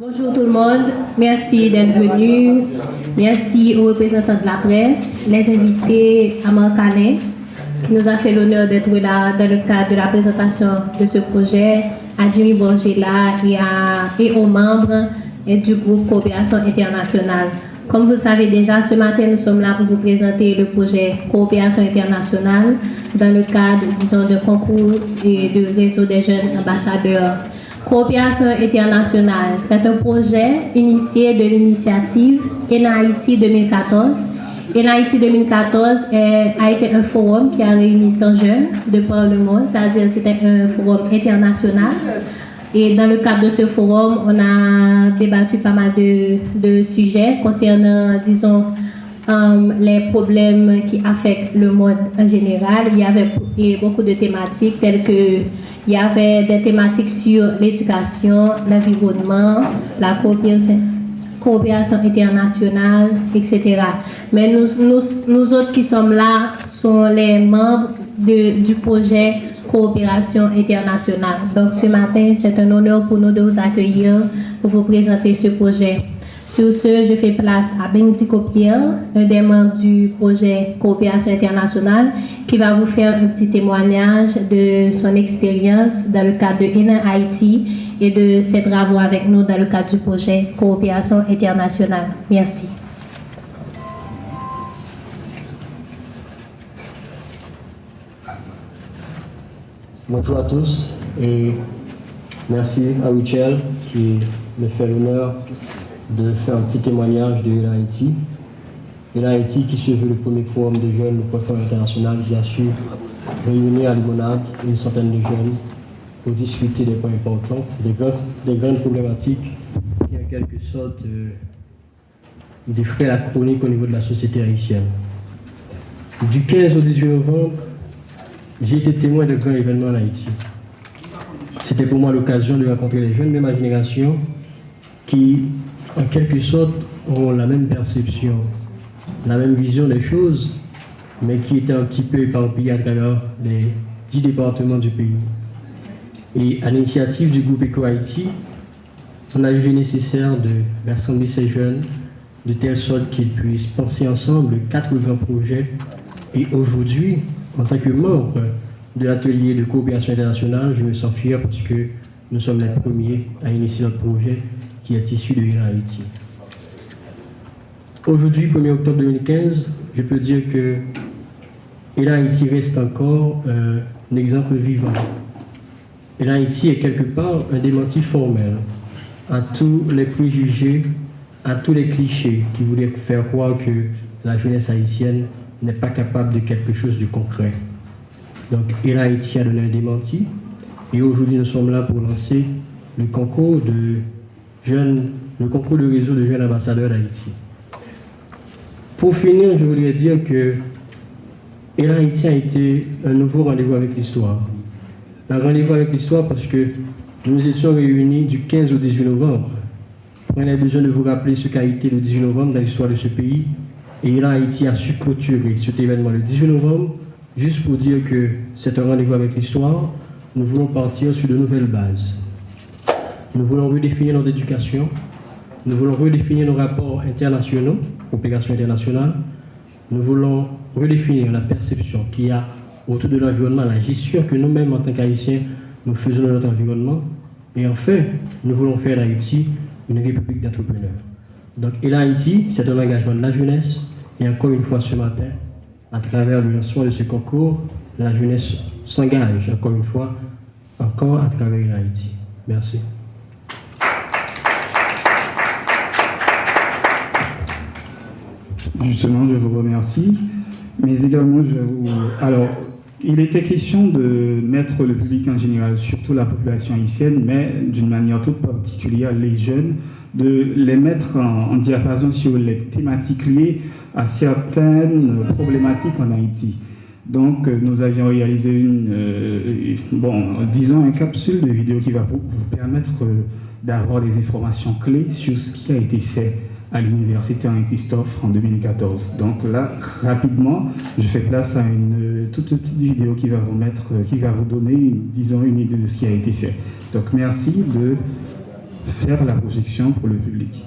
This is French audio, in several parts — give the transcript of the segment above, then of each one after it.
Bonjour tout le monde, merci d'être venu. Merci aux représentants de la presse, les invités à Marcanet, qui nous a fait l'honneur d'être là dans le cadre de la présentation de ce projet, à Jimmy Borgela et aux membres du groupe Coopération Internationale. Comme vous le savez déjà, ce matin, nous sommes là pour vous présenter le projet Coopération Internationale dans le cadre, disons, de concours et de réseau des jeunes ambassadeurs. Coopération internationale, c'est un projet initié de l'initiative ENAITI 2014. ENAITI 2014 a été un forum qui a réuni 100 jeunes de par le monde, c'est-à-dire c'était un forum international. Et dans le cadre de ce forum, on a débattu pas mal de sujets concernant, disons, les problèmes qui affectent le monde en général. Il y avait beaucoup de thématiques telles que il y avait des thématiques sur l'éducation, l'environnement, la coopération internationale, etc. Mais nous autres qui sommes là sont les membres du projet Coopération internationale. Donc ce matin, c'est un honneur pour nous de vous accueillir pour vous présenter ce projet. Sur ce, je fais place à Benzi Copier, un des membres du projet Coopération internationale, qui va vous faire un petit témoignage de son expérience dans le cadre de ENAITI et de ses travaux avec nous dans le cadre du projet Coopération internationale. Merci. Bonjour à tous et merci à Wichel qui me fait l'honneur de faire un petit témoignage de ENAITI. ENAITI qui se veut le premier forum de jeunes, le premier forum international qui a su réunir à Limonade une centaine de jeunes pour discuter des points importants, des grandes problématiques qui en quelque sorte défraient la chronique au niveau de la société haïtienne. Du 15 au 18 novembre, j'ai été témoin de grands événements en Haïti. C'était pour moi l'occasion de rencontrer les jeunes de ma génération qui, en quelque sorte, ont la même perception, la même vision des choses, mais qui étaient un petit peu éparpillés à travers les 10 départements du pays. Et à l'initiative du groupe EcoHaïti, on a jugé nécessaire de rassembler ces jeunes de telle sorte qu'ils puissent penser ensemble 4 grands projets. Et aujourd'hui, en tant que membre de l'atelier de coopération internationale, je me sens fier parce que nous sommes les premiers à initier notre projet qui est issu de ENAITI. Aujourd'hui, 1er octobre 2015, je peux dire que ENAITI reste encore un exemple vivant. ENAITI est quelque part un démenti formel à tous les préjugés, à tous les clichés qui voulaient faire croire que la jeunesse haïtienne n'est pas capable de quelque chose de concret. Donc, ENAITI a donné un démenti et aujourd'hui nous sommes là pour lancer le concours de réseau de jeunes ambassadeurs d'Haïti. Pour finir, je voudrais dire que ENAITI a été un nouveau rendez-vous avec l'histoire. Un rendez-vous avec l'histoire parce que nous étions réunis du 15 au 18 novembre. On a besoin de vous rappeler ce qu'a été le 18 novembre dans l'histoire de ce pays. Et ENAITI a su clôturer cet événement le 18 novembre, juste pour dire que c'est un rendez-vous avec l'histoire. Nous voulons partir sur de nouvelles bases. Nous voulons redéfinir notre éducation. Nous voulons redéfinir nos rapports internationaux, coopération internationale. Nous voulons redéfinir la perception qu'il y a autour de l'environnement, la gestion que nous-mêmes, en tant qu'Haïtiens, nous faisons de notre environnement. Et enfin, nous voulons faire d'Haïti une république d'entrepreneurs. Donc, ENAITI, c'est un engagement de la jeunesse. Et encore une fois, ce matin, à travers le lancement de ce concours, la jeunesse s'engage, encore une fois, encore à travers ENAITI. Merci. Justement, je vous remercie. Mais également, Alors, il était question de mettre le public en général, surtout la population haïtienne, mais d'une manière toute particulière, les jeunes, de les mettre en diapason sur les thématiques liées à certaines problématiques en Haïti. Donc, nous avions réalisé disons, une capsule de vidéo qui va vous permettre d'avoir des informations clés sur ce qui a été fait à l'Université Henri-Christophe en 2014. Donc là, rapidement, je fais place à une toute petite vidéo qui va vous donner, disons, une idée de ce qui a été fait. Donc merci de faire la projection pour le public.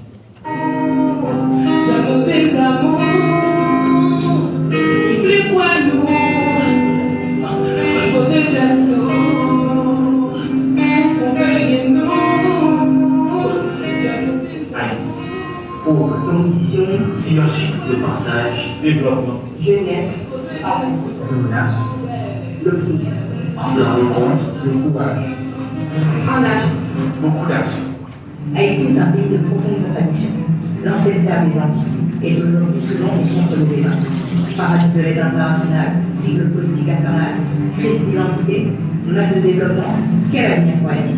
Pour conditions, leadership, le partage, développement, jeunesse, menace, l'opinion, la rencontre, le courage, engagement, beaucoup d'action. Haïti est un pays de profonde contradiction. L'ancienne terre des Antilles est aujourd'hui souvent au centre de débat. Paradis de l'aide internationale, cycle politique infernal, crise d'identité, mode de développement, quel avenir pour Haïti?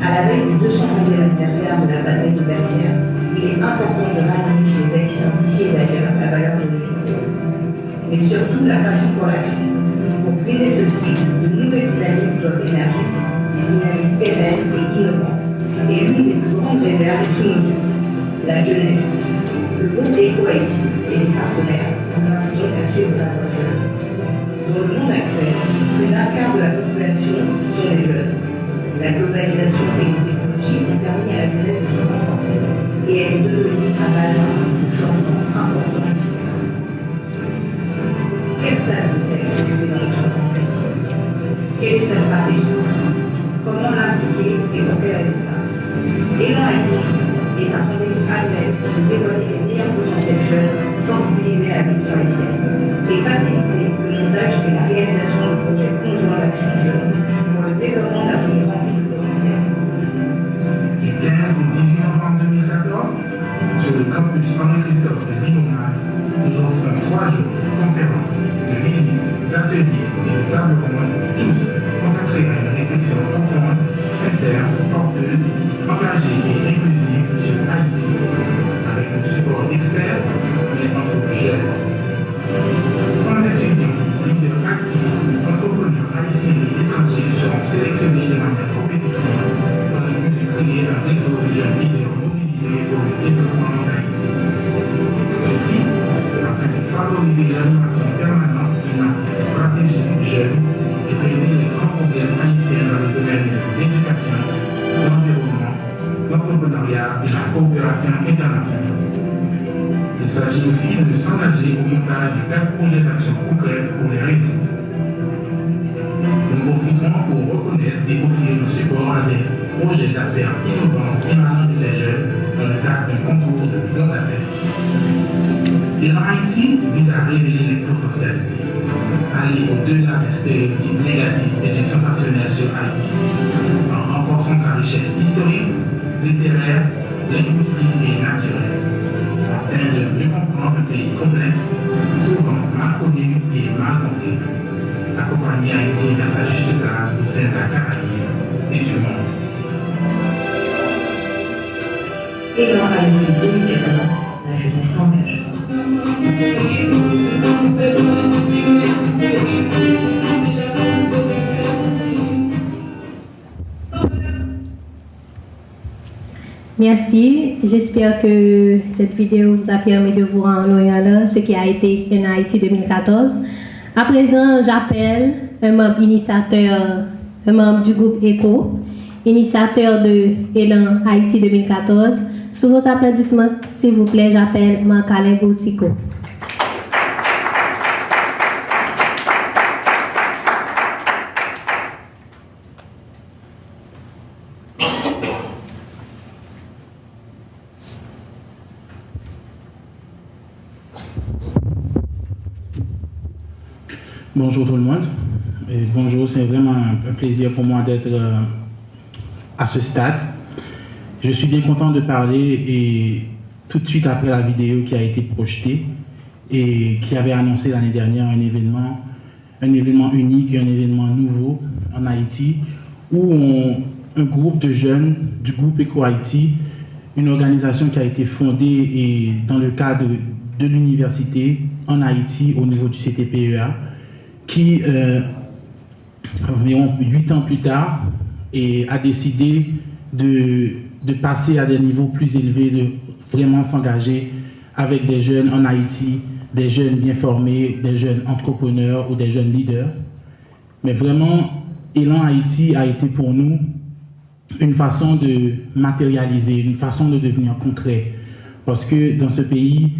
À la veille du 211e anniversaire de la bataille de Berthier, il est important de ramener chez les Haïtiens d'ici et d'ailleurs la valeur de l'unité. Mais surtout la passion pour l'action. Pour briser ce cycle, de nouvelles dynamiques doivent émerger, des dynamiques pérennes et innovantes. Et l'une des plus grandes réserves est sous nos yeux, la jeunesse. Le groupe Eco Haïti et ses partenaires vous invitent donc à suivre la voie jeune. Dans le monde actuel, plus d'un quart de la population sont des jeunes. La globalisation et les technologies ont permis à la jeunesse de se renforcer et elle est devenue un agent de changement important et efficace. Quelle place veut-elle occuper dans le changement politique? Quelle est sa stratégie? Comment l'impliquer et pour quel résultat? Élan Haïti est un contexte annuel pour dévoiler les meilleurs potentiels jeunes, sensibiliser à la vie sur les siennes et faciliter le montage et la réalisation de projets conjoints d'action jeune pour le développement d'un pays rempli de potentiel. Du 15 au 18 novembre 2014, sur le campus Henri-Christophe de Binomal, nous offrons 3 jours de conférences, de visites, d'ateliers et de tables rondes, tous consacrés à une réflexion profonde, sincère, porteuse, engagée et inclusive sur Haïti, avec le support d'experts, mais entre jeunes. 100 étudiants, leaders actifs, entrepreneurs haïtiens et étrangers seront sélectionnés de manière compétitive dans le but de créer un réseau de jeunes leaders mobilisés pour le développement d'Haïti. Ceci afin de favoriser l'animation permanente d'une stratégie jeune et traiter les grands problèmes haïtiens dans le domaine de l'éducation, l'environnement, l'entrepreneuriat et la coopération internationale. Il s'agit aussi de s'engager au montage de 4 projets d'action concrètes pour les résoudre. Nous profiterons pour reconnaître et offrir le support à des projets d'affaires innovants émanant de ces jeunes dans le cadre d'un concours de plan d'affaires. Élan Haïti vise à révéler les potentialités, aller au-delà des stéréotypes négatifs et du sensationnel sur Haïti, en renforçant sa richesse historique, littéraire, linguistique et naturelle, afin de mieux comprendre un pays complexe, souvent mal connu et mal compris, accompagner Haïti dans sa juste place au sein de la Caraïbe et du monde. Élan Haïti 2014, la jeunesse s'engage. Merci. J'espère que cette vidéo vous a permis de vous rendre loin ce qui a été en Haïti 2014. À présent, j'appelle un membre initiateur, un membre du groupe ECO, initiateur de Élan Haïti 2014. Sous vos applaudissements, s'il vous plaît, j'appelle Marc-Alain Boussico. Bonjour tout le monde. Et bonjour, c'est vraiment un plaisir pour moi d'être à ce stade. Je suis bien content de parler et tout de suite après la vidéo qui a été projetée et qui avait annoncé l'année dernière un événement unique, un événement nouveau en Haïti où un groupe de jeunes du groupe Eco Haïti, une organisation qui a été fondée et dans le cadre de l'université en Haïti au niveau du CTPEA, qui, environ 8 ans plus tard, a décidé de passer à des niveaux plus élevés, de vraiment s'engager avec des jeunes en Haïti, des jeunes bien formés, des jeunes entrepreneurs ou des jeunes leaders. Mais vraiment, Élan Haïti a été pour nous une façon de matérialiser, une façon de devenir concret. Parce que dans ce pays,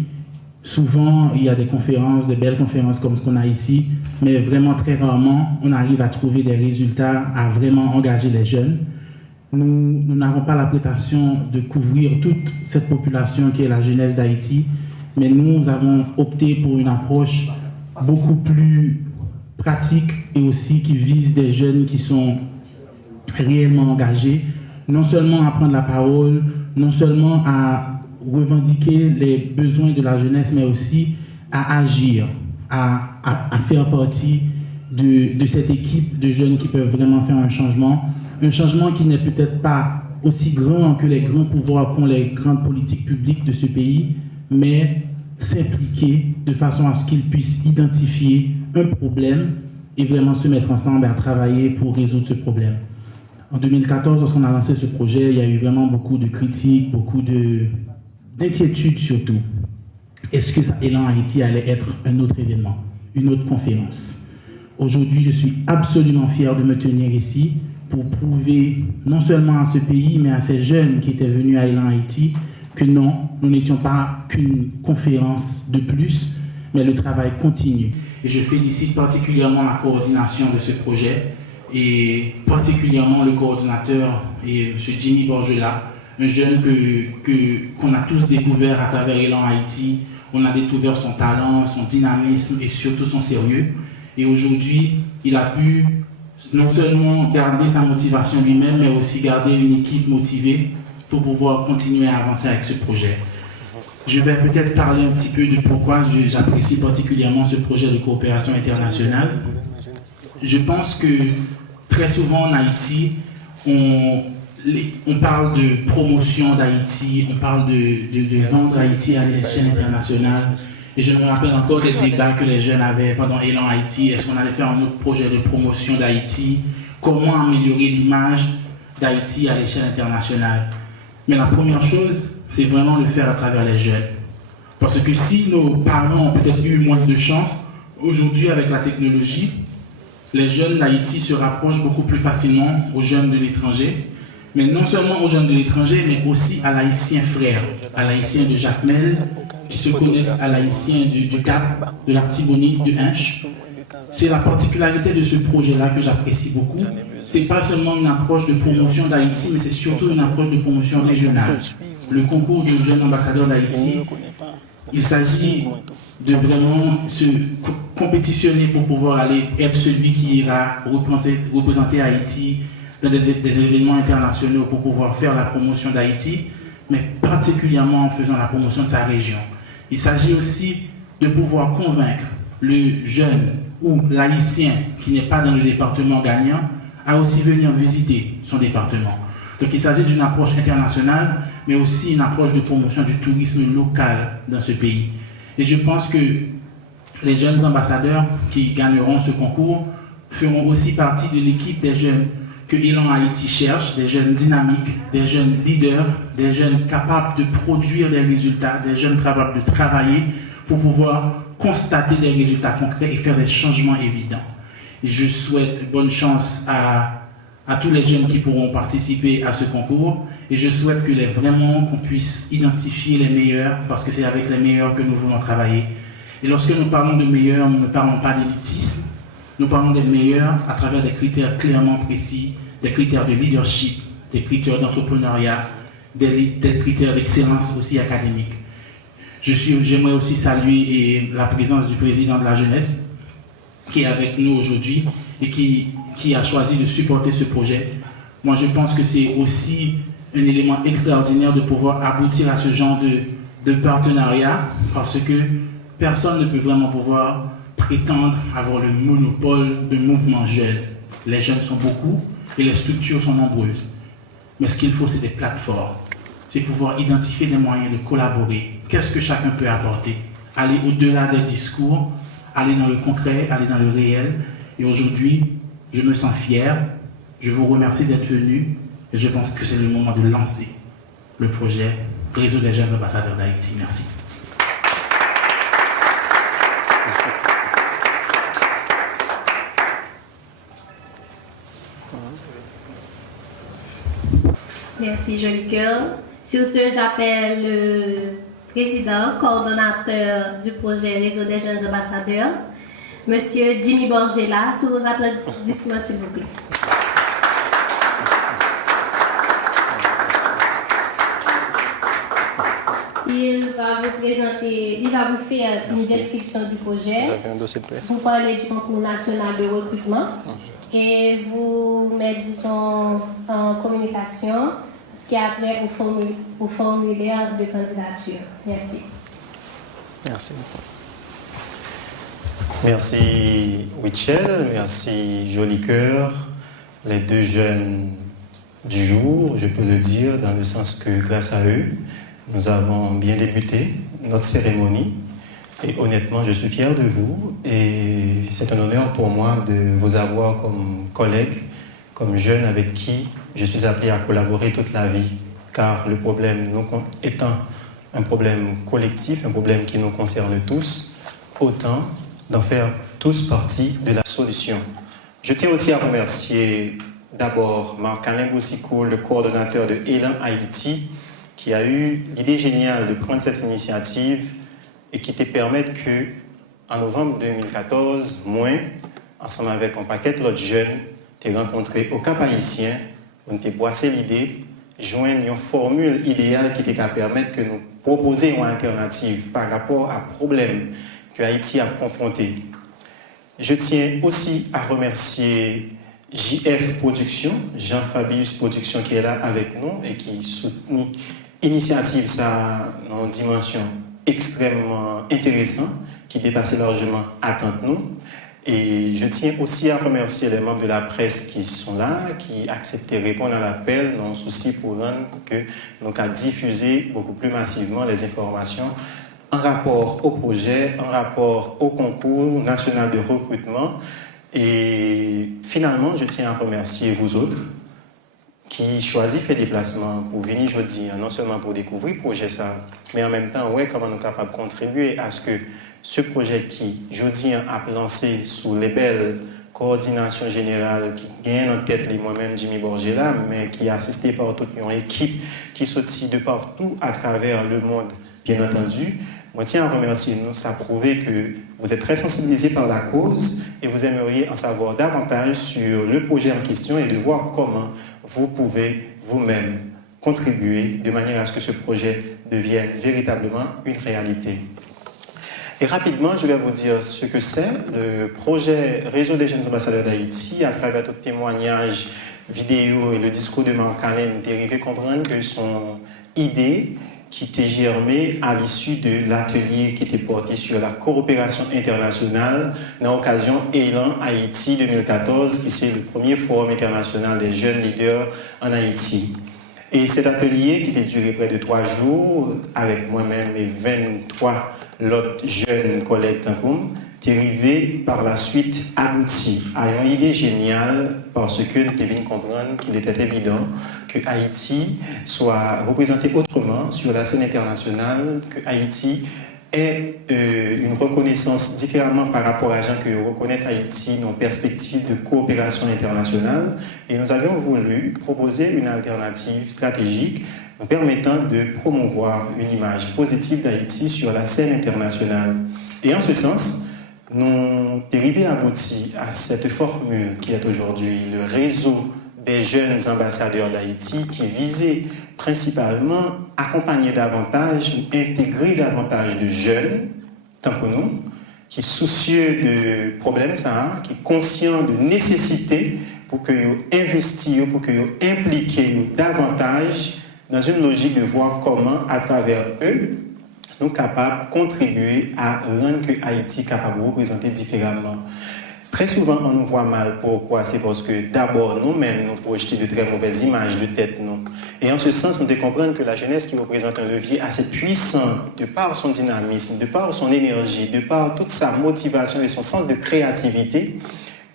souvent, il y a des conférences, de belles conférences comme ce qu'on a ici, mais vraiment très rarement, on arrive à trouver des résultats, à vraiment engager les jeunes. Nous n'avons pas la prétention de couvrir toute cette population qui est la jeunesse d'Haïti, mais nous avons opté pour une approche beaucoup plus pratique et aussi qui vise des jeunes qui sont réellement engagés, non seulement à prendre la parole, non seulement à revendiquer les besoins de la jeunesse, mais aussi à agir, à faire partie de cette équipe de jeunes qui peuvent vraiment faire un changement qui n'est peut-être pas aussi grand que les grands pouvoirs qu'ont les grandes politiques publiques de ce pays, mais s'impliquer de façon à ce qu'ils puissent identifier un problème et vraiment se mettre ensemble à travailler pour résoudre ce problème. En 2014, lorsqu'on a lancé ce projet, il y a eu vraiment beaucoup de critiques, beaucoup d'inquiétudes surtout. Est-ce que ça, Élan Haïti allait être un autre événement, une autre conférence? Aujourd'hui, je suis absolument fier de me tenir ici pour prouver non seulement à ce pays, mais à ces jeunes qui étaient venus à Élan Haïti, que non, nous n'étions pas qu'une conférence de plus, mais le travail continue. Et je félicite particulièrement la coordination de ce projet, et particulièrement le coordinateur, et M. Jimmy Borgela, un jeune qu'on a tous découvert à travers Élan Haïti. On a découvert son talent, son dynamisme et surtout son sérieux. Et aujourd'hui, il a pu non seulement garder sa motivation lui-même, mais aussi garder une équipe motivée pour pouvoir continuer à avancer avec ce projet. Je vais peut-être parler un petit peu de pourquoi j'apprécie particulièrement ce projet de coopération internationale. Je pense que très souvent en Haïti, on parle de promotion d'Haïti, on parle de vendre Haïti à l'échelle internationale. Et je me rappelle encore des débats que les jeunes avaient pendant Élan Haïti. Est-ce qu'on allait faire un autre projet de promotion d'Haïti? Comment améliorer l'image d'Haïti à l'échelle internationale? Mais la première chose, c'est vraiment le faire à travers les jeunes. Parce que si nos parents ont peut-être eu moins de chance, aujourd'hui avec la technologie, les jeunes d'Haïti se rapprochent beaucoup plus facilement aux jeunes de l'étranger. Mais non seulement aux jeunes de l'étranger, mais aussi à l'haïtien frère, à l'haïtien de Jacmel, qui se connecte à l'haïtien du Cap, de l'Artibonite, de Hinche. C'est la particularité de ce projet-là que j'apprécie beaucoup. Ce n'est pas seulement une approche de promotion d'Haïti, mais c'est surtout une approche de promotion régionale. Le concours de jeunes ambassadeurs d'Haïti, il s'agit de vraiment se compétitionner pour pouvoir aller être celui qui ira représenter Haïti dans des événements internationaux pour pouvoir faire la promotion d'Haïti, mais particulièrement en faisant la promotion de sa région. Il s'agit aussi de pouvoir convaincre le jeune ou l'haïtien qui n'est pas dans le département gagnant à aussi venir visiter son département. Donc il s'agit d'une approche internationale, mais aussi une approche de promotion du tourisme local dans ce pays. Et je pense que les jeunes ambassadeurs qui gagneront ce concours feront aussi partie de l'équipe des jeunes que Élan Haïti cherche, des jeunes dynamiques, des jeunes leaders, des jeunes capables de produire des résultats, des jeunes capables de travailler pour pouvoir constater des résultats concrets et faire des changements évidents. Et je souhaite bonne chance à tous les jeunes qui pourront participer à ce concours et je souhaite qu'on puisse identifier les meilleurs parce que c'est avec les meilleurs que nous voulons travailler. Et lorsque nous parlons de meilleurs, nous ne parlons pas d'élitisme, nous parlons des meilleurs à travers des critères clairement précis, des critères de leadership, des critères d'entrepreneuriat, des critères d'excellence aussi académique. J'aimerais aussi saluer la présence du président de la jeunesse qui est avec nous aujourd'hui et qui a choisi de supporter ce projet. Moi, je pense que c'est aussi un élément extraordinaire de pouvoir aboutir à ce genre de partenariat parce que personne ne peut vraiment pouvoir prétendre avoir le monopole de mouvements jeunes. Les jeunes sont beaucoup et les structures sont nombreuses. Mais ce qu'il faut, c'est des plateformes. C'est pouvoir identifier des moyens de collaborer. Qu'est-ce que chacun peut apporter? Aller au-delà des discours, aller dans le concret, aller dans le réel. Et aujourd'hui, je me sens fier. Je vous remercie d'être venus et je pense que c'est le moment de lancer le projet Réseau des jeunes ambassadeurs d'Haïti. Merci. Merci, joli cœur. Sur ce, j'appelle le président, coordonnateur du projet Réseau des jeunes ambassadeurs, Monsieur Jimmy Borgella, sous vos applaudissements, s'il vous plaît. Il va vous présenter, il va vous faire une description du projet, vous parler du concours national de recrutement et vous mettre, disons, en communication ce qui a trait au formulaire de candidature. Merci. Merci. Merci Wichel, merci Joli Cœur, les deux jeunes du jour, je peux le dire, dans le sens que grâce à eux, nous avons bien débuté notre cérémonie et honnêtement, je suis fier de vous et c'est un honneur pour moi de vous avoir comme collègue, comme jeune avec qui je suis appelé à collaborer toute la vie, car le problème étant un problème collectif, un problème qui nous concerne tous, autant d'en faire tous partie de la solution. Je tiens aussi à remercier d'abord Marc-Alain Boussicou, le coordonnateur de Élan Haïti, qui a eu l'idée géniale de prendre cette initiative et qui te permettre que, en novembre 2014, moi, ensemble avec un paquet d'autres jeunes, t'ai rencontré au Cap Haïtien, on t'a boissé l'idée, joindre une formule idéale qui t'a permettre que nous proposions une alternative par rapport à problème que Haïti a confronté. Je tiens aussi à remercier JF Production, Jean-Fabius Production qui est là avec nous et qui soutient l'initiative, ça en dimension extrêmement intéressante, qui dépassait largement attente nous. Et je tiens aussi à remercier les membres de la presse qui sont là, qui acceptaient de répondre à l'appel, non souci pour rendre que nous avons diffusé beaucoup plus massivement les informations en rapport au projet, en rapport au concours national de recrutement. Et finalement, je tiens à remercier vous autres qui choisissez faire déplacement pour venir aujourd'hui, non seulement pour découvrir le projet, ça, mais en même temps, ouais, comment nous sommes capables de contribuer à ce que ce projet qui, aujourd'hui, a lancé sous les belles coordination générale qui gagne en tête moi-même Jimmy Borgella, mais qui est assisté par toute une équipe qui sortit de partout à travers le monde, bien entendu. Moi, tiens à remercier nous, ça a prouvé que vous êtes très sensibilisés par la cause et vous aimeriez en savoir davantage sur le projet en question et de voir comment vous pouvez vous-même contribuer de manière à ce que ce projet devienne véritablement une réalité. Et rapidement, je vais vous dire ce que c'est. Le projet Réseau des jeunes ambassadeurs d'Haïti, à travers tout témoignage vidéo et le discours de Marc-Alain, nous dérivé comprendre que son idée qui était germée à l'issue de l'atelier qui était porté sur la coopération internationale dans l'occasion Élan Haïti 2014, qui c'est le premier forum international des jeunes leaders en Haïti. Et cet atelier, qui a duré près de 3 jours, avec moi-même et 23 l'autre jeune collègue Tankoum, est arrivé par la suite abouti à une idée géniale parce que nous devions comprendre qu'il était évident que Haïti soit représenté autrement sur la scène internationale, que Haïti ait une reconnaissance différemment par rapport à gens que reconnaître Haïti dans perspective de coopération internationale. Et nous avions voulu proposer une alternative stratégique nous permettant de promouvoir une image positive d'Haïti sur la scène internationale. Et en ce sens, nous dérivés aboutis à cette formule qui est aujourd'hui le réseau des jeunes ambassadeurs d'Haïti qui visait principalement accompagner davantage, intégrer davantage de jeunes, tant que nous, qui soucieux de problèmes, ça, qui conscients de nécessité pour qu'ils investissent, pour qu'ils impliquent davantage dans une logique de voir comment, à travers eux, nous sommes capables de contribuer à rendre que Haïti capable de représenter différemment. Très souvent, on nous voit mal. Pourquoi? C'est parce que d'abord, nous-mêmes, nous projetons de très mauvaises images de tête. Nous. Et en ce sens, nous devons comprendre que la jeunesse qui représente un levier assez puissant, de par son dynamisme, de par son énergie, de par toute sa motivation et son sens de créativité,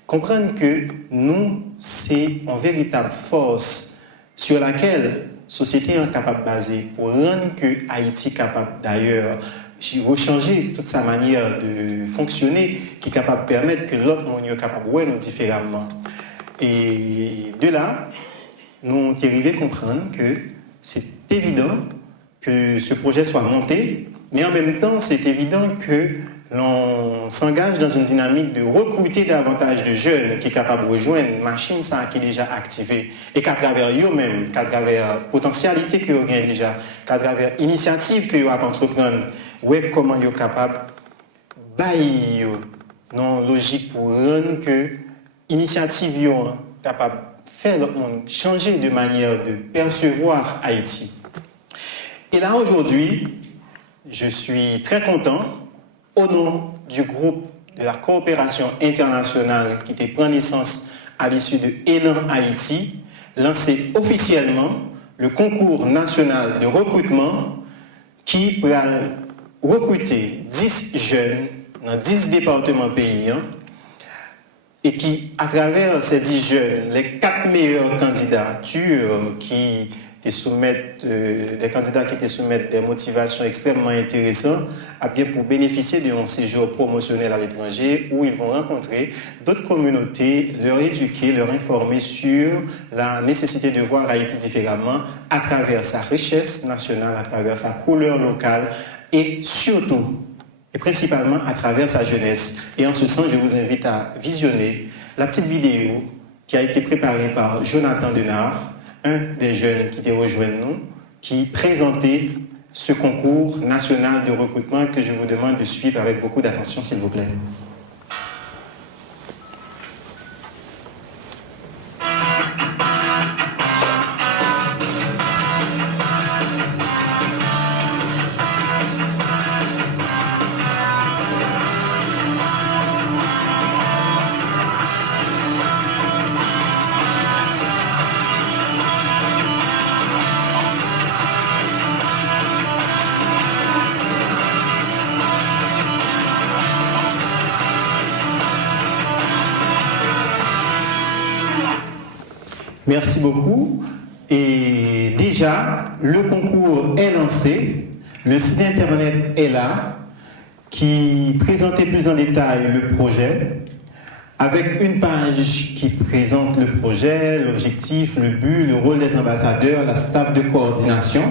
comprendre que nous, c'est une véritable force sur laquelle la société est capable de baser pour rendre que Haïti capable d'ailleurs rechanger toute sa manière de fonctionner qui est capable de permettre que l'autre monde est capable de voir nous différemment. Et de là, nous arrivons à comprendre que c'est évident que ce projet soit monté, mais en même temps, c'est évident que l'on s'engage dans une dynamique de recruter davantage de jeunes qui sont capables de rejoindre une machine ça, qui est déjà activée et qu'à travers eux-mêmes, qu'à travers la potentialité qu'ils ont déjà, qu'à travers l'initiative qu'ils ont à entreprendre, ouais, comment ils sont capables de non logique pour rendre que l'initiative est capable de faire le monde changer de manière de percevoir Haïti. Et là, aujourd'hui, je suis très content, au nom du groupe de la coopération internationale qui prend naissance à l'issue de Élan Haïti, lancer officiellement le concours national de recrutement qui va recruter 10 jeunes dans 10 départements pays et qui, à travers ces 10 jeunes, les 4 meilleures candidatures qui soumettent, des candidats qui te soumettent des motivations extrêmement intéressantes bien pour bénéficier d'un séjour promotionnel à l'étranger où ils vont rencontrer d'autres communautés, leur éduquer, leur informer sur la nécessité de voir Haïti différemment à travers sa richesse nationale, à travers sa couleur locale et surtout et principalement à travers sa jeunesse. Et en ce sens, je vous invite à visionner la petite vidéo qui a été préparée par Jonathan Denard, un des jeunes qui rejoint nous, qui présentait ce concours national de recrutement que je vous demande de suivre avec beaucoup d'attention, s'il vous plaît. Merci beaucoup. Et déjà, le concours est lancé. Le site internet est là, qui présentait plus en détail le projet, avec une page qui présente le projet, l'objectif, le but, le rôle des ambassadeurs, la staff de coordination,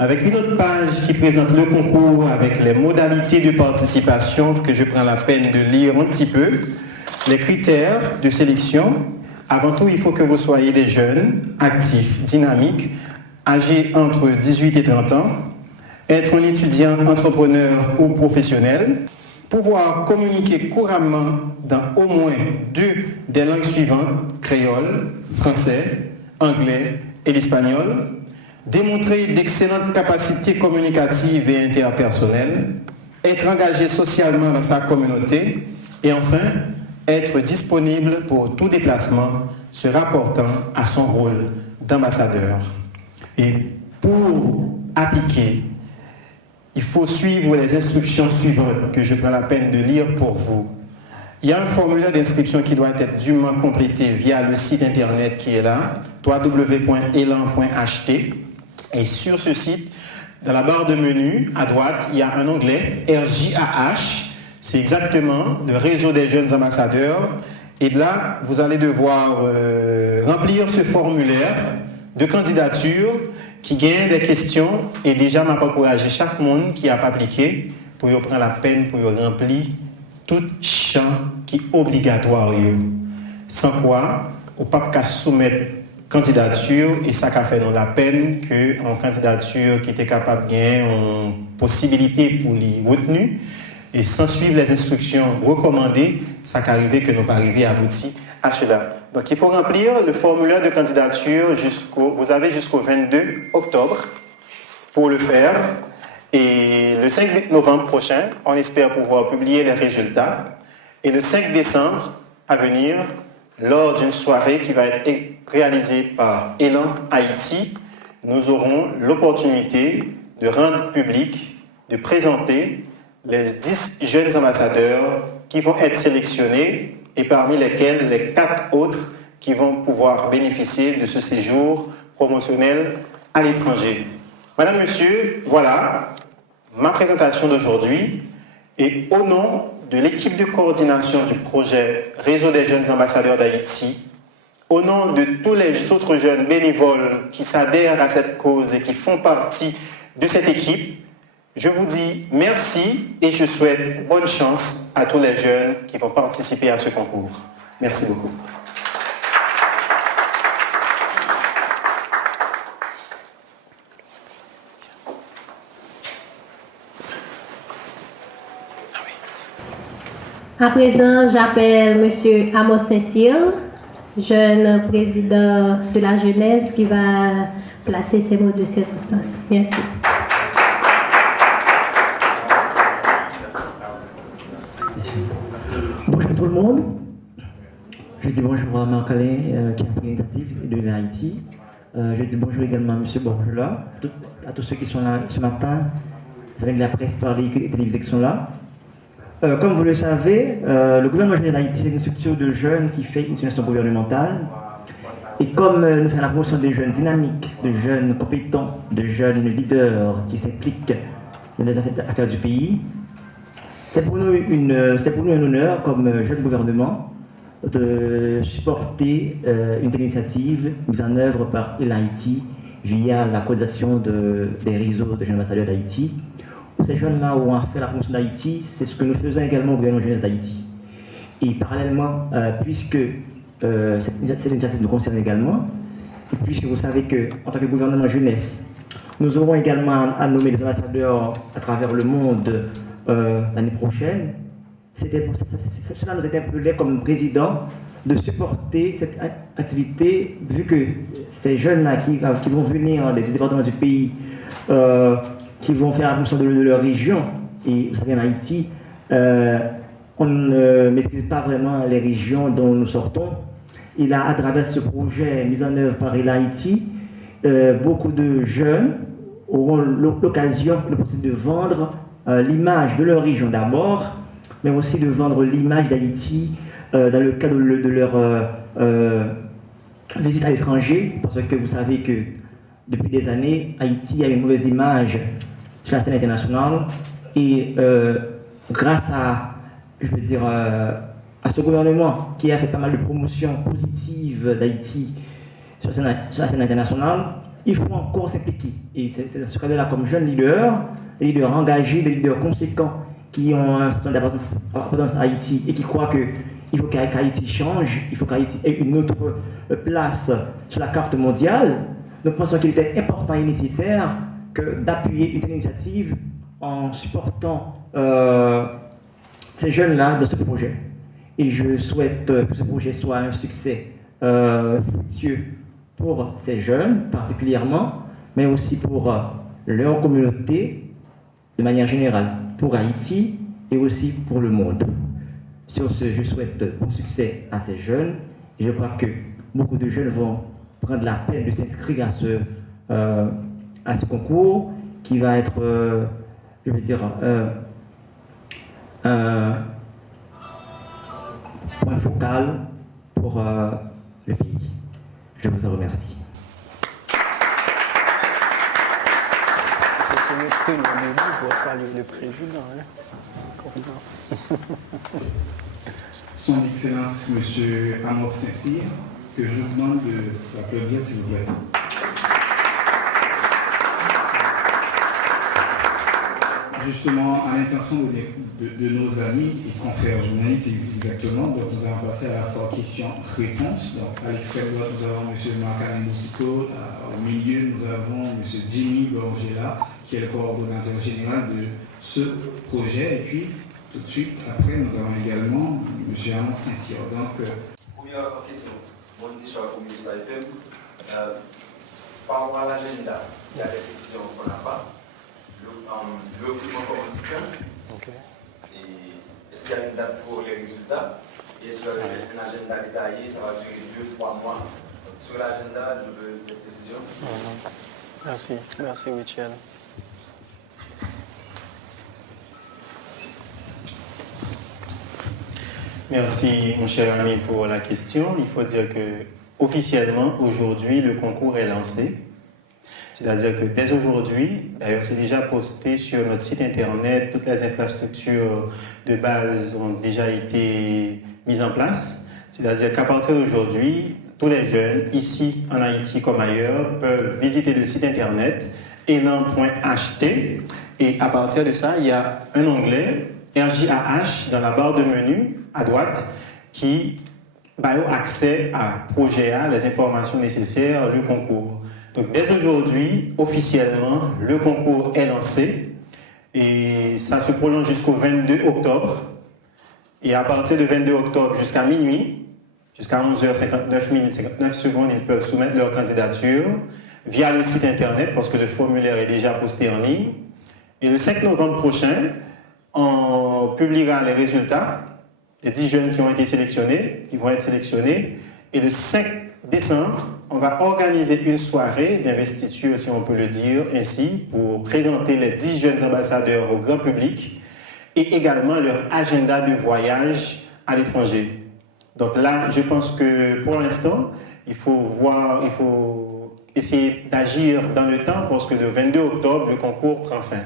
avec une autre page qui présente le concours avec les modalités de participation que je prends la peine de lire un petit peu, les critères de sélection. Avant tout, il faut que vous soyez des jeunes, actifs, dynamiques, âgés entre 18 et 30 ans, être un étudiant, entrepreneur ou professionnel, pouvoir communiquer couramment dans au moins 2 des langues suivantes, créole, français, anglais et l'espagnol, démontrer d'excellentes capacités communicatives et interpersonnelles, être engagé socialement dans sa communauté et enfin, être disponible pour tout déplacement se rapportant à son rôle d'ambassadeur. Et pour appliquer, il faut suivre les instructions suivantes que je prends la peine de lire pour vous. Il y a un formulaire d'inscription qui doit être dûment complété via le site internet qui est là, www.elan.ht. Et sur ce site, dans la barre de menu, à droite, il y a un onglet RJAH. C'est exactement le réseau des jeunes ambassadeurs. Et là, vous allez devoir remplir ce formulaire de candidature qui gagne des questions. Et déjà, m'a encouragé chaque monde qui a pas appliqué pour y prendre la peine pour y remplir tout champ qui est obligatoire. Sans quoi, au pas qu'à soumettre candidature et ça a fait non la peine qu'en candidature qui était capable de gagner une possibilité pour les retenir. Et sans suivre les instructions recommandées, ça qu'arriver que nous pas arriver à aboutir à cela. Donc il faut remplir le formulaire de candidature vous avez jusqu'au 22 octobre pour le faire. Et le 5 novembre prochain, on espère pouvoir publier les résultats. Et le 5 décembre à venir, lors d'une soirée qui va être réalisée par Élan Haïti, nous aurons l'opportunité de rendre public, de présenter les 10 jeunes ambassadeurs qui vont être sélectionnés et parmi lesquels les 4 autres qui vont pouvoir bénéficier de ce séjour promotionnel à l'étranger. Madame, Monsieur, voilà ma présentation d'aujourd'hui et au nom de l'équipe de coordination du projet Réseau des jeunes ambassadeurs d'Haïti, au nom de tous les autres jeunes bénévoles qui s'adhèrent à cette cause et qui font partie de cette équipe, je vous dis merci et je souhaite bonne chance à tous les jeunes qui vont participer à ce concours. Merci beaucoup. À présent, j'appelle M. Amos Saint-Cyr, jeune président de la jeunesse, qui va placer ses mots de circonstance. Merci. Bonjour tout le monde. Je dis bonjour à Marc Alain qui a pris l'initiative de l'Haïti. Je dis bonjour également à M. Borgela, à tous ceux qui sont là ce matin, avec la presse par les télévisés qui sont là. Comme vous le savez, le gouvernement jeunesse d'Haïti est une structure de jeunes qui fait une situation gouvernementale. Et comme nous faisons la promotion des jeunes dynamiques, de jeunes compétents, de jeunes leaders qui s'impliquent dans les affaires du pays, c'est pour nous un honneur, comme jeune gouvernement, de supporter une telle initiative mise en œuvre par l'Haïti via la coordination des réseaux de jeunes ambassadeurs d'Haïti. Ces jeunes-là ont fait la promotion d'Haïti, c'est ce que nous faisons également au gouvernement jeunesse d'Haïti. Et parallèlement, puisque cette initiative nous concerne également, et puisque vous savez qu'en tant que gouvernement jeunesse, nous aurons également à nommer des ambassadeurs à travers le monde l'année prochaine, cela nous interpellait comme président de supporter cette activité, vu que ces jeunes-là qui vont venir des départements du pays, qui vont faire la promotion de leur région, et vous savez en Haïti, on ne maîtrise pas vraiment les régions dont nous sortons. Et là, à travers ce projet mis en œuvre par l'Haïti, beaucoup de jeunes auront l'occasion de vendre l'image de leur région d'abord, mais aussi de vendre l'image d'Haïti dans le cadre de leur visite à l'étranger, parce que vous savez que depuis des années, Haïti a une mauvaise image sur la scène internationale, et grâce à, à ce gouvernement qui a fait pas mal de promotions positives d'Haïti sur la scène internationale, il faut encore s'impliquer. Et c'est dans ce cadre-là, comme jeunes leaders, des leaders engagés, des leaders conséquents qui ont un certain d'importance à Haïti et qui croient qu'il faut qu'Haïti change, il faut qu'Haïti ait une autre place sur la carte mondiale. Nous pensons qu'il était important et nécessaire d'appuyer une telle initiative en supportant ces jeunes-là dans ce projet. Et je souhaite que ce projet soit un succès fructueux pour ces jeunes particulièrement, mais aussi pour leur communauté de manière générale, pour Haïti et aussi pour le monde. Sur ce, je souhaite bon succès à ces jeunes. Et je crois que beaucoup de jeunes vont prendre la peine de s'inscrire à ce concours qui va être, un point focal pour le pays. Je vous en remercie. Je vais prendre le début pour saluer le président. Son Excellence, M. Amos Saint-Cyr, que je vous demande d'applaudir, s'il vous plaît. Justement, à l'intention de nos amis et confrères journalistes, exactement, donc nous allons passer à la fois questions-réponses. Donc, à l'extrême droite, nous avons M. Marc-Alain Boussito. Au milieu, nous avons M. Jimmy Borgela, qui est le coordonnateur général de ce projet. Et puis, tout de suite, après, nous avons également M. Amos Saint-Cyr. Donc, première question, mon t-shirt pour Ministre FM. Par rapport à l'agenda, il y a des décisions qu'on n'a pas. Le recrutement commence quand? Okay. Est-ce qu'il y a une date pour les résultats? Et est-ce qu'il y a un agenda détaillé? Ça va durer 2-3 mois. Donc, sur l'agenda, je veux des précisions. Merci, merci Michel. Merci mon cher ami pour la question. Il faut dire que officiellement aujourd'hui le concours est lancé. C'est-à-dire que dès aujourd'hui, d'ailleurs c'est déjà posté sur notre site internet, toutes les infrastructures de base ont déjà été mises en place. C'est-à-dire qu'à partir d'aujourd'hui, tous les jeunes, ici en Haïti comme ailleurs, peuvent visiter le site internet elan.ht et à partir de ça, il y a un onglet RJAH dans la barre de menu à droite qui a accès à projet A, les informations nécessaires, le concours. Donc dès aujourd'hui, officiellement, le concours est lancé et ça se prolonge jusqu'au 22 octobre. Et à partir du 22 octobre jusqu'à minuit, jusqu'à 11h59 ils peuvent soumettre leur candidature via le site internet parce que le formulaire est déjà posté en ligne. Et le 5 novembre prochain, on publiera les résultats des 10 jeunes qui vont être sélectionnés. Et le 5 décembre, on va organiser une soirée d'investiture, si on peut le dire ainsi, pour présenter les 10 jeunes ambassadeurs au grand public et également leur agenda de voyage à l'étranger. Donc là, je pense que pour l'instant, il faut essayer d'agir dans le temps parce que le 22 octobre, le concours prend fin.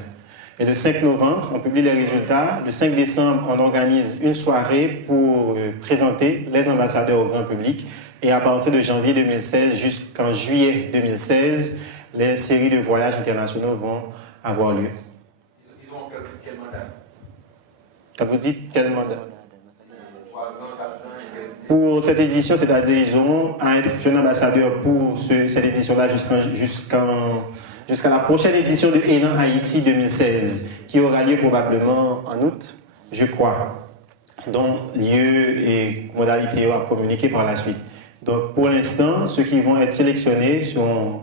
Et le 5 novembre, on publie les résultats. Le 5 décembre, on organise une soirée pour présenter les ambassadeurs au grand public. Et à partir de janvier 2016 jusqu'en juillet 2016, les séries de voyages internationaux vont avoir lieu. Ils ont quel mandat? Quand vous dites quel mandat? 3 ans, 4 ans et quel... Pour cette édition, c'est-à-dire ils ont à être jeunes ambassadeurs pour cette édition-là jusqu'à la prochaine édition de Elan Haïti 2016, qui aura lieu probablement en août, je crois, dont lieu et modalité à communiquer par la suite. Donc pour l'instant, ceux qui vont être sélectionnés sont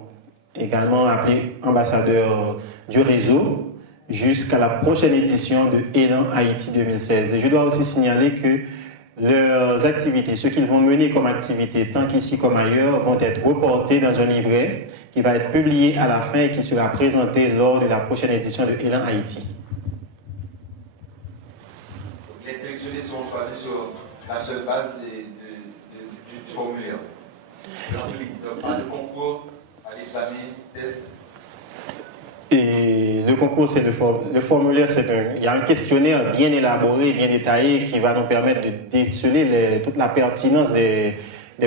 également appelés ambassadeurs du réseau jusqu'à la prochaine édition de Elan Haïti 2016. Et je dois aussi signaler que leurs activités, ce qu'ils vont mener comme activités, tant qu'ici comme ailleurs, vont être reportés dans un livret qui va être publié à la fin et qui sera présenté lors de la prochaine édition de Elan Haïti. Donc, les sélectionnés sont choisis sur la seule base du formulaire. Donc, pas de concours, à l'examen, test. Et le concours, c'est le formulaire, il y a un questionnaire bien élaboré, bien détaillé, qui va nous permettre de déceler toute la pertinence des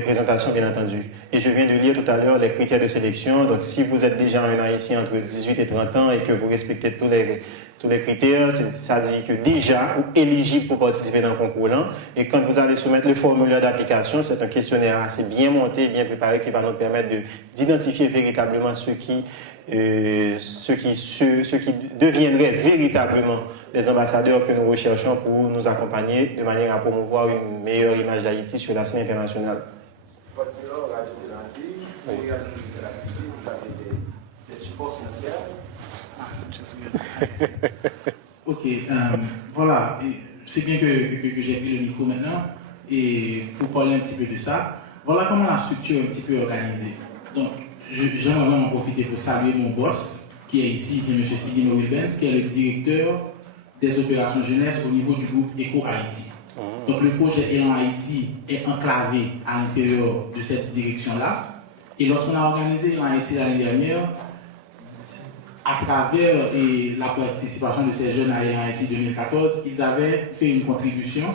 présentations, bien entendu. Et je viens de lire tout à l'heure les critères de sélection. Donc, si vous êtes déjà un Haïtien entre 18 et 30 ans et que vous respectez tous les critères, ça dit que déjà, ou éligible pour participer dans le concours-là. Et quand vous allez soumettre le formulaire d'application, c'est un questionnaire assez bien monté, bien préparé, qui va nous permettre d'identifier véritablement ceux qui deviendraient véritablement les ambassadeurs que nous recherchons pour nous accompagner de manière à promouvoir une meilleure image d'Haïti sur la scène internationale. Votre radio présentive, vous regardez l'activité, vous avez des supports financiers. Ok, voilà, c'est bien que j'ai pris le micro maintenant et pour parler un petit peu de ça, voilà comment la structure est un petit peu organisée. Donc, j'aimerais en profiter pour saluer mon boss qui est ici, c'est M. Sidino Wilbens, qui est le directeur des opérations jeunesse au niveau du groupe Eco Haïti. Donc le projet Elan Haïti est enclavé à l'intérieur de cette direction-là. Et lorsqu'on a organisé Elan Haïti l'année dernière, à travers la participation de ces jeunes à Elan Haïti 2014, ils avaient fait une contribution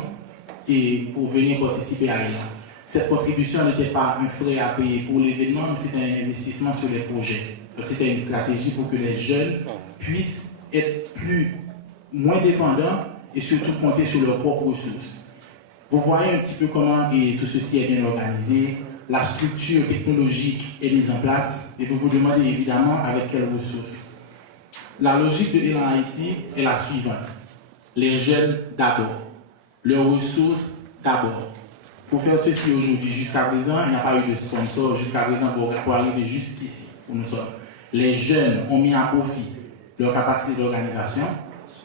pour venir participer à Elan. Cette contribution n'était pas un frais à payer pour l'événement, mais c'était un investissement sur les projets. Donc c'était une stratégie pour que les jeunes puissent être moins dépendants et surtout compter sur leurs propres ressources. Vous voyez un petit peu comment tout ceci est bien organisé, la structure technologique est mise en place et vous vous demandez évidemment avec quelles ressources. La logique de Elan Haïti est la suivante. Les jeunes d'abord, leurs ressources d'abord. Pour faire ceci aujourd'hui, jusqu'à présent, il n'y a pas eu de sponsor jusqu'à présent pour arriver jusqu'ici où nous sommes. Les jeunes ont mis à profit leur capacité d'organisation,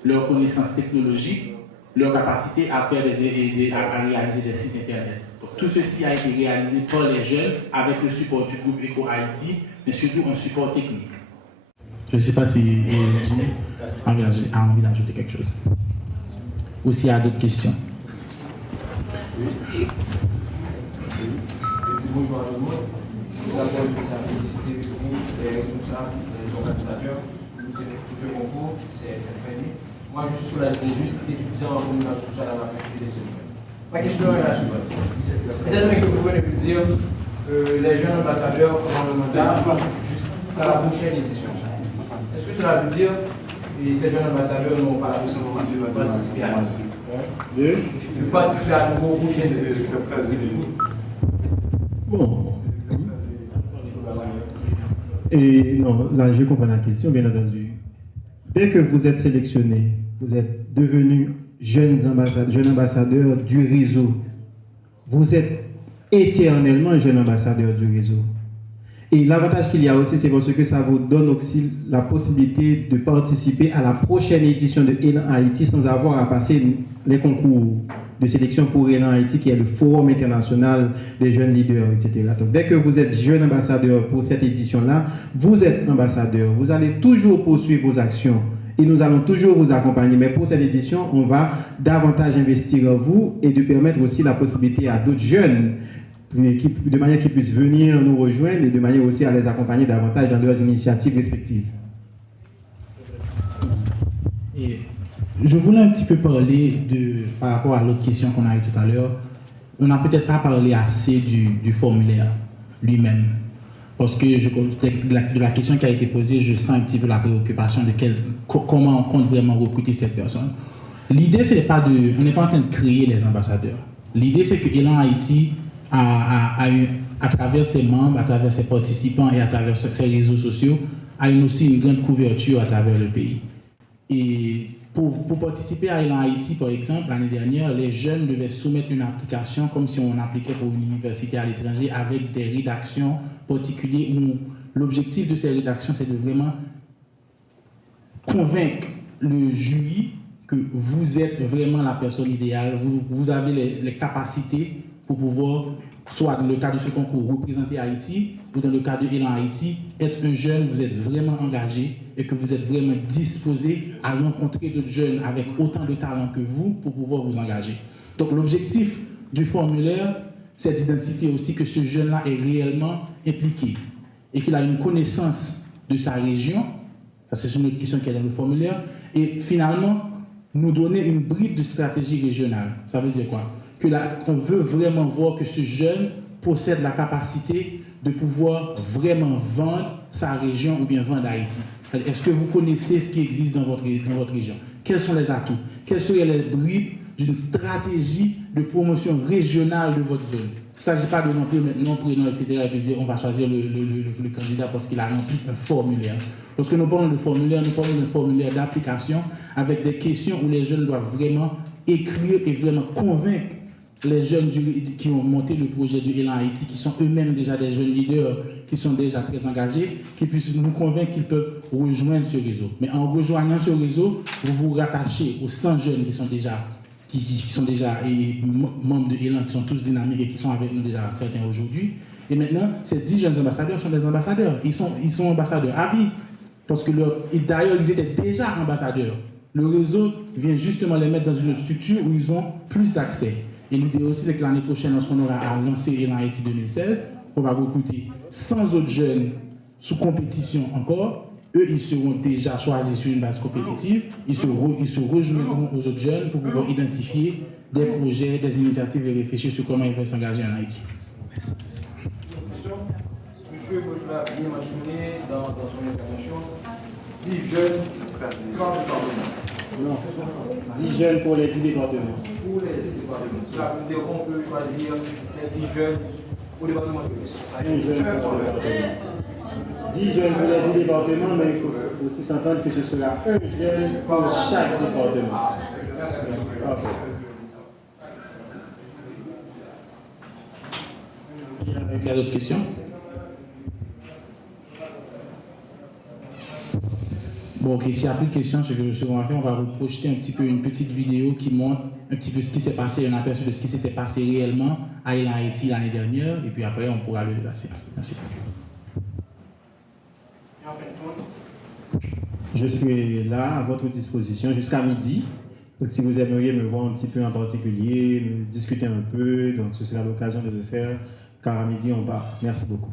leur connaissance technologique, leur capacité à réaliser des sites internet. Donc, tout ceci a été réalisé par les jeunes avec le support du groupe Eco Haïti, mais surtout un support technique. Je ne sais pas si Jimmy a envie d'ajouter quelque chose. Ou s'il y a d'autres questions. Bonjour à tout le monde. D'abord, je tiens à féliciter les responsables, les organisateurs pour ce concours, c'est très bien. Moi, je suis juste étudiant en communication sociale à la faculté des solutions. Ma question est la suivante. C'est-à-dire que vous pouvez nous dire les jeunes ambassadeurs pendant le mandat jusqu'à la prochaine édition. Est-ce que cela veut dire que ces jeunes ambassadeurs n'ont pas la possibilité de participer à nouveau aux prochaines éditions? Bon. Et non, là, je comprends la question, bien entendu. Dès que vous êtes sélectionné, vous êtes devenu jeune ambassadeur du réseau. Vous êtes éternellement jeune ambassadeur du réseau. Et l'avantage qu'il y a aussi, c'est parce que ça vous donne aussi la possibilité de participer à la prochaine édition de Élan Haïti sans avoir à passer les concours de sélection pour Élan Haïti, qui est le forum international des jeunes leaders, etc. Donc, dès que vous êtes jeune ambassadeur pour cette édition-là, vous êtes ambassadeur. Vous allez toujours poursuivre vos actions et nous allons toujours vous accompagner. Mais pour cette édition, on va davantage investir en vous et de permettre aussi la possibilité à d'autres jeunes de manière qu'ils puissent venir nous rejoindre et de manière aussi à les accompagner davantage dans leurs initiatives respectives. Et je voulais un petit peu parler par rapport à l'autre question qu'on a eue tout à l'heure. On n'a peut-être pas parlé assez du formulaire lui-même. Parce que de la question qui a été posée, je sens un petit peu la préoccupation de comment on compte vraiment recruter cette personne. L'idée, on n'est pas en train de créer les ambassadeurs. L'idée, c'est que Élan Haïti a eu, à travers ses membres, à travers ses participants et à travers ses réseaux sociaux, a eu aussi une grande couverture à travers le pays. Et pour participer à Élan Haïti, par exemple, l'année dernière, les jeunes devaient soumettre une application comme si on appliquait pour une université à l'étranger avec des rédactions particulières où l'objectif de ces rédactions, c'est de vraiment convaincre le jury que vous êtes vraiment la personne idéale, vous avez les capacités pour pouvoir, soit dans le cadre de ce concours, représenter Haïti, ou dans le cadre de Élan Haïti, être un jeune, vous êtes vraiment engagé et que vous êtes vraiment disposé à rencontrer d'autres jeunes avec autant de talent que vous pour pouvoir vous engager. Donc l'objectif du formulaire, c'est d'identifier aussi que ce jeune-là est réellement impliqué et qu'il a une connaissance de sa région, ça c'est une autre question qui est dans le formulaire, et finalement, nous donner une brique de stratégie régionale. Ça veut dire quoi? Qu'on veut vraiment voir que ce jeune possède la capacité de pouvoir vraiment vendre sa région ou bien vendre Haïti. Est-ce que vous connaissez ce qui existe dans votre région? Quels sont les atouts? Quelles seraient les bribes d'une stratégie de promotion régionale de votre zone? Il ne s'agit pas de remplir nom, prénom, etc. et de dire on va choisir le candidat parce qu'il a rempli un formulaire. Lorsque nous parlons de formulaire, nous parlons d'un formulaire d'application avec des questions où les jeunes doivent vraiment écrire et vraiment convaincre les jeunes qui ont monté le projet de Élan Haïti, qui sont eux-mêmes déjà des jeunes leaders, qui sont déjà très engagés, qui puissent nous convaincre qu'ils peuvent rejoindre ce réseau. Mais en rejoignant ce réseau, vous vous rattachez aux 100 jeunes qui sont déjà membres de Élan, qui sont tous dynamiques et qui sont avec nous déjà certains aujourd'hui. Et maintenant, ces 10 jeunes ambassadeurs sont des ambassadeurs. Ils sont ambassadeurs à vie. Parce que d'ailleurs, ils étaient déjà ambassadeurs. Le réseau vient justement les mettre dans une structure où ils ont plus d'accès. Et l'idée aussi, c'est que l'année prochaine, lorsqu'on aura lancé Élan Haïti 2016, on va recruter 100 autres jeunes sous compétition encore. Eux, ils seront déjà choisis sur une base compétitive. Ils se rejoindront aux autres jeunes pour pouvoir identifier des projets, des initiatives et réfléchir sur comment ils veulent s'engager en Haïti. Monsieur Godula a bien mentionné dans son intervention 10 jeunes par département. Non, 10 jeunes pour les 10 départements. Pour les 10 départements. Cela veut dire qu'on peut choisir les 10 jeunes au département de l'Ouest. 10 jeunes pour les 10 départements, mais il faut aussi s'entendre que ce sera un jeune pour chaque département. Est-ce qu'il y a d'autres questions? Bon, ok, s'il n'y a plus de questions, ce qu'on va faire, on va vous projeter un petit peu une petite vidéo qui montre un petit peu ce qui s'est passé, un aperçu de ce qui s'était passé réellement à Élan Haïti l'année dernière, et puis après, on pourra le déplacer. Merci. Je serai là à votre disposition jusqu'à midi. Donc, si vous aimeriez me voir un petit peu en particulier, discuter un peu, donc ce sera l'occasion de le faire, car à midi, on part. Merci beaucoup.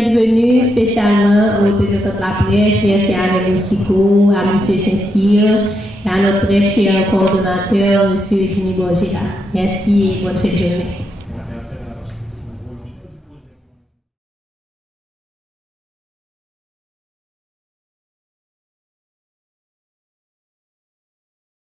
d'être venu spécialement aux représentants de la presse. Merci à Alain Moussico, à M. Saint-Cyr et à notre très cher coordonnateur, M. Jimmy Borgera. Merci et bonne fête de journée.